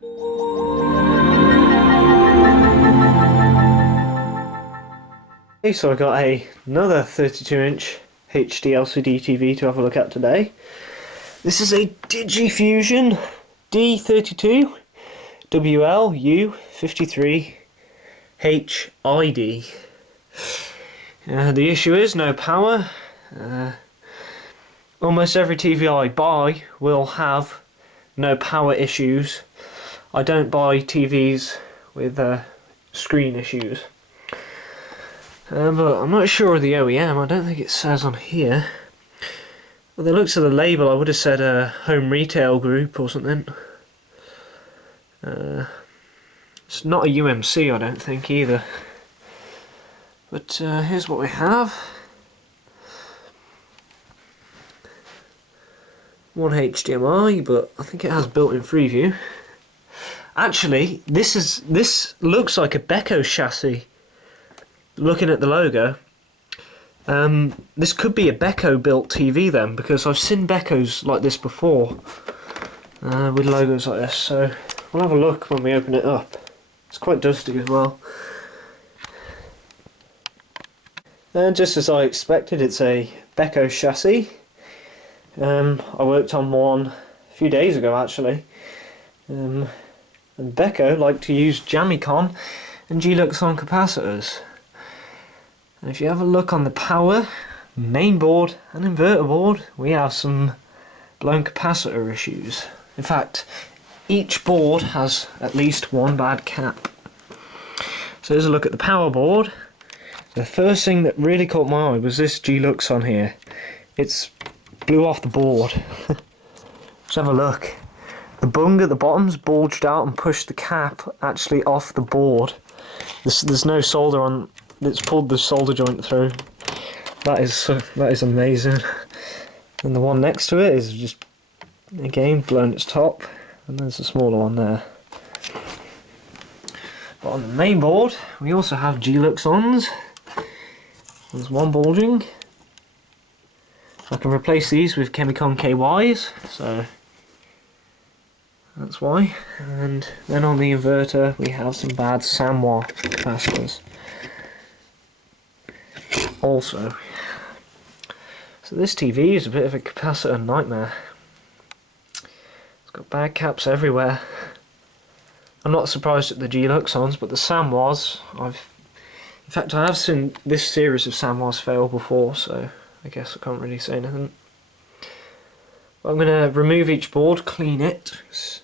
Okay, so I got another 32-inch HD LCD TV to have a look at today. This is a Digifusion D32LWU53HID. The issue is no power. Almost every TV I buy will have no power issues. I don't buy TVs with screen issues. But I'm not sure of the OEM. I don't think it says on here. By the looks of the label, I would have said a home retail group or something. It's not a UMC, I don't think, either. But here's what we have. One HDMI, but I think it has built-in Freeview. Actually, this looks like a Beko chassis. Looking at the logo, this could be a Beko built TV then, because I've seen Bekos like this before, with logos like this. So we'll have a look when we open it up. It's quite dusty as well. And just as I expected, it's a Beko chassis. I worked on one a few days ago actually, and Beko like to use Jamicon and G-Luxon capacitors. And if you have a look on the power, main board and inverter board, we have some blown capacitor issues. In fact, each board has at least one bad cap. So here's a look at the power board. The first thing that really caught my eye was this G-Luxon here. It's blew off the board. Let's have a look. The bung at the bottom's bulged out and pushed the cap actually off the board. There's no solder on. It's pulled the solder joint through. That is amazing. And the one next to it is just again blown its top, and there's a smaller one there. But on the main board we also have G-Luxons. There's one bulging. I can replace these with Chemicon KYs, so that's why. And then on the inverter we have some bad Samwa capacitors also. So this TV is a bit of a capacitor nightmare. It's got bad caps everywhere. I'm not surprised at the G-Luxons, but the Samwas, in fact I have seen this series of Samwas fail before, so I guess I can't really say anything. But I'm going to remove each board, clean it. It's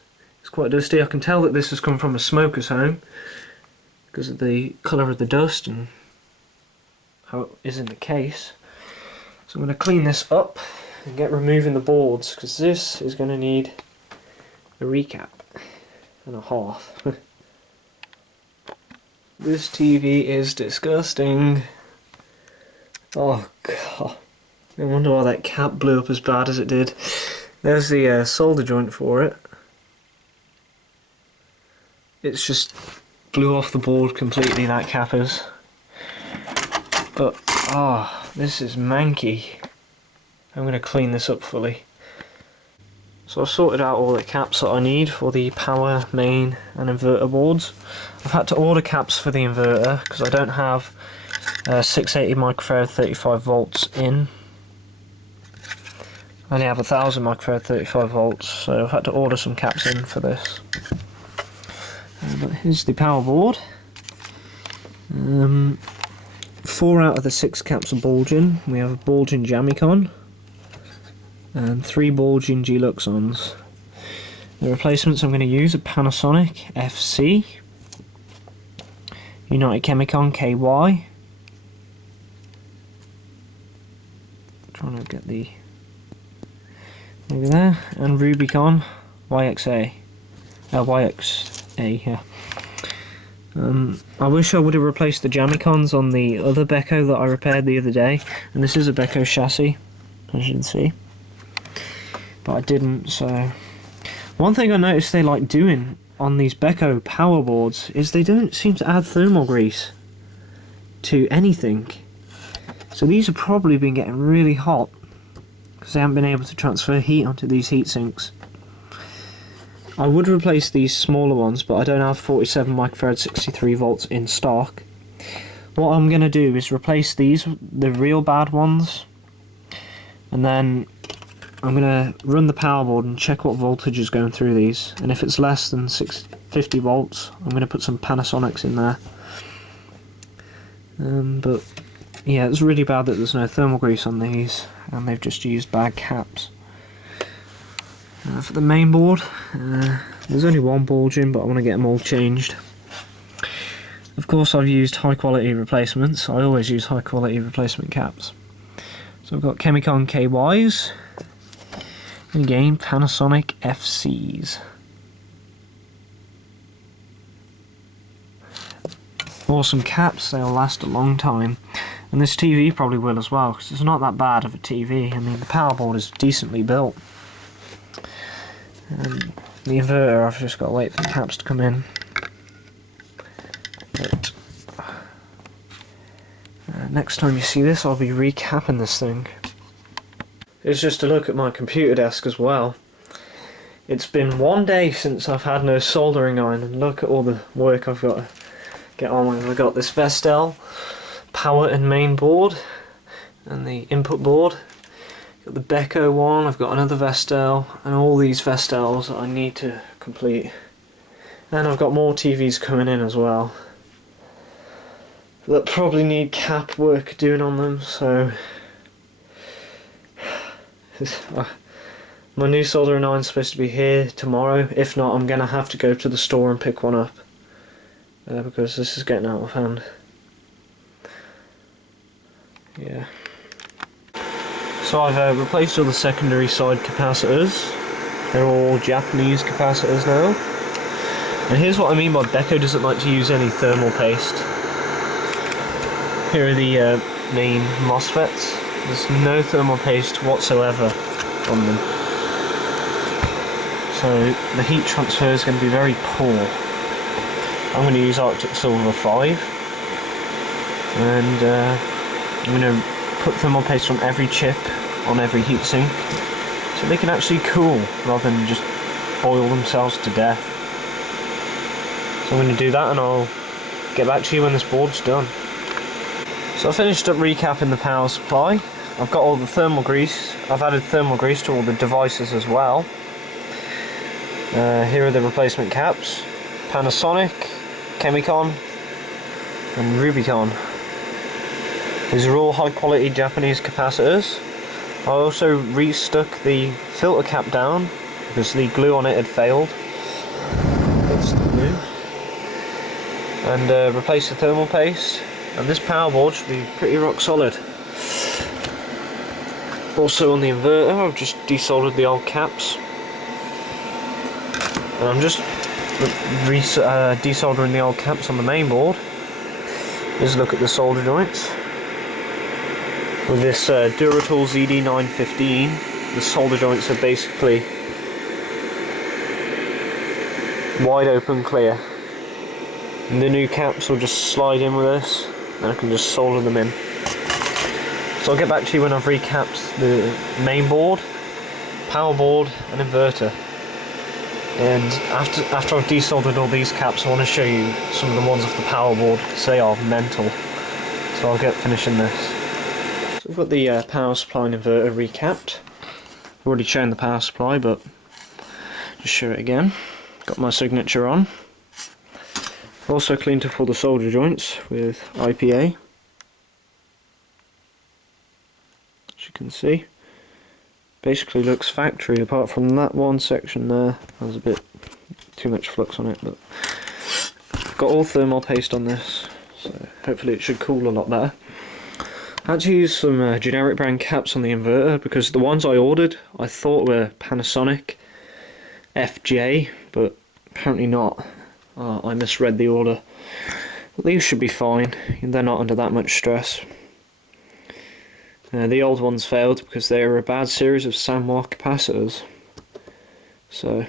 quite dusty. I can tell that this has come from a smoker's home because of the colour of the dust and how it is in the case. So I'm going to clean this up and get removing the boards, because this is going to need a recap and a half. This TV is disgusting. Oh god. No wonder why that cap blew up as bad as it did. There's the solder joint for it. It's just blew off the board completely, that cap is. But, this is manky. I'm going to clean this up fully. So I've sorted out all the caps that I need for the power, main and inverter boards. I've had to order caps for the inverter because I don't have 680 microfarad 35 volts in. I only have 1000 microfarad 35 volts, so I've had to order some caps in for this. But here's the power board. 4 out of the 6 caps are bulging. We have a bulging Jamicon and 3 bulging G-Luxons. The replacements I'm going to use are Panasonic FC, United Chemicon KY. Trying to get the over there, and Rubicon YXA. Yeah. I wish I would have replaced the Jamicons on the other Beko that I repaired the other day, and this is a Beko chassis, as you can see, but I didn't. So one thing I noticed they like doing on these Beko power boards is they don't seem to add thermal grease to anything. So these have probably been getting really hot because they haven't been able to transfer heat onto these heat sinks. I would replace these smaller ones, but I don't have 47 microfarad 63 volts in stock. What I'm going to do is replace these, the real bad ones, and then I'm going to run the power board and check what voltage is going through these, and if it's less than 50 volts I'm going to put some Panasonics in there. But yeah, it's really bad that there's no thermal grease on these, and they've just used bad caps. For the main board, there's only one bulging, but I want to get them all changed. Of course I've used high quality replacements. I always use high quality replacement caps. So I've got Chemicon KYs, and again Panasonic FCs. Awesome caps, they'll last a long time. And this TV probably will as well, because it's not that bad of a TV. I mean, the power board is decently built. And the inverter, I've just got to wait for the caps to come in. But next time you see this, I'll be recapping this thing. It's just a look at my computer desk as well. It's been 1 day since I've had no soldering iron, and look at all the work I've got to get on with. I've got this Vestel power and main board, and the input board. Got the Beko one, I've got another Vestel, and all these Vestels that I need to complete. And I've got more TVs coming in as well that probably need cap work doing on them, so my new soldering iron's supposed to be here tomorrow. If not, I'm going to have to go to the store and pick one up, because this is getting out of hand. Yeah. So I've replaced all the secondary side capacitors. They're all Japanese capacitors now. And here's what I mean by Beko doesn't like to use any thermal paste. Here are the main MOSFETs. There's no thermal paste whatsoever on them. So the heat transfer is going to be very poor. I'm going to use Arctic Silver 5. And I'm going to put thermal paste on every chip, on every heatsink, so they can actually cool rather than just boil themselves to death. So I'm going to do that, and I'll get back to you when this board's done. So I finished up recapping the power supply. I've got all the thermal grease. I've added thermal grease to all the devices as well. Here are the replacement caps: Panasonic, Chemicon, and Rubicon. These are all high quality Japanese capacitors. I also restuck the filter cap down because the glue on it had failed. That's the glue. And replaced the thermal paste. And this power board should be pretty rock solid. Also on the inverter, I've just desoldered the old caps. And I'm just desoldering the old caps on the main board. Just look at the solder joints. With this Duratul ZD915, the solder joints are basically wide open clear. And the new caps will just slide in with this, and I can just solder them in. So I'll get back to you when I've recapped the main board, power board and inverter. And after I've desoldered all these caps, I want to show you some of the ones off the power board, because they are mental. So I'll get finishing this. So we've got the power supply and inverter recapped. I've already shown the power supply, but just show it again. Got my signature on. Also cleaned up all the solder joints with IPA. As you can see, basically looks factory, apart from that one section there. There's a bit too much flux on it, but got all thermal paste on this, so hopefully it should cool a lot better. I had to use some generic brand caps on the inverter because the ones I ordered I thought were Panasonic FJ, but apparently not. I misread the order. But these should be fine, they're not under that much stress. The old ones failed because they were a bad series of Sanwa capacitors. So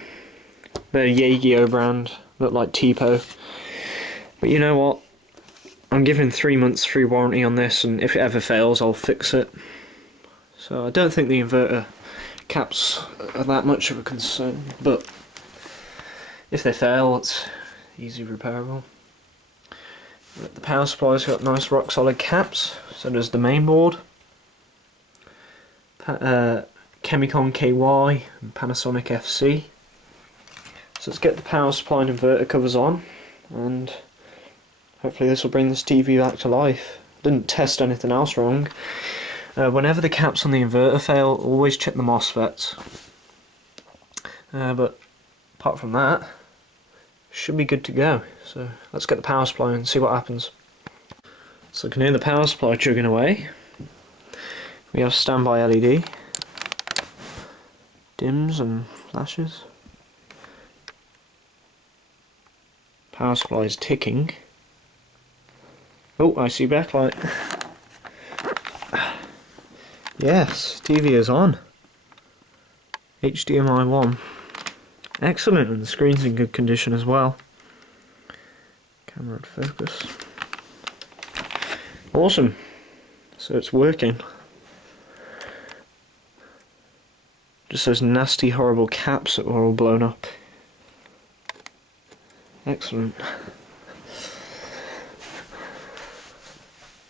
they're Yageo brand, look like Tipo. But you know what? I'm giving 3 months free warranty on this, and if it ever fails I'll fix it. So I don't think the inverter caps are that much of a concern, but If they fail, it's easy repairable. The power supply's got nice rock solid caps, so does the main board. Chemicon KY and Panasonic FC. So let's get the power supply and inverter covers on, and hopefully this will bring this TV back to life. Didn't test anything else wrong. Whenever the caps on the inverter fail, always check the MOSFETs. But apart from that, should be good to go. So let's get the power supply and see what happens. So you can hear the power supply chugging away. We have standby LED, dims and flashes. Power supply is ticking. Oh, I see backlight. Yes, TV is on. HDMI 1. Excellent, and the screen's in good condition as well. Camera and focus. Awesome. So it's working. Just those nasty, horrible caps that were all blown up. Excellent.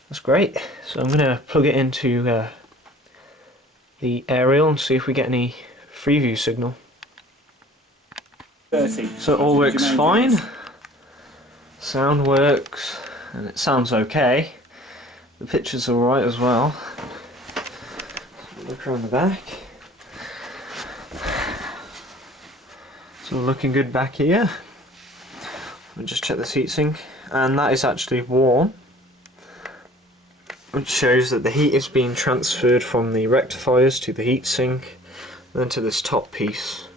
That's great. So I'm going to plug it into the aerial and see if we get any Freeview signal. So it all works fine. Sound works, and it sounds okay. The picture's alright as well. Look around the back. So looking good back here. We'll just check this heatsink, and that is actually warm, which shows that the heat is being transferred from the rectifiers to the heatsink, then to this top piece.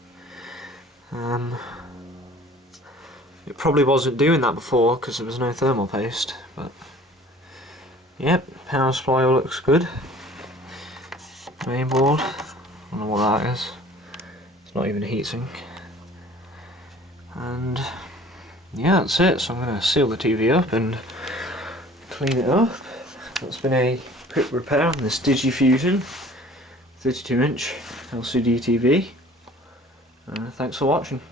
It probably wasn't doing that before because there was no thermal paste, but yep, power supply all looks good. Main board, I don't know what that is. It's not even a heatsink. And yeah, that's it. So I'm going to seal the TV up and clean it up. That's been a quick repair on this Digifusion 32-inch LCD TV. Thanks for watching.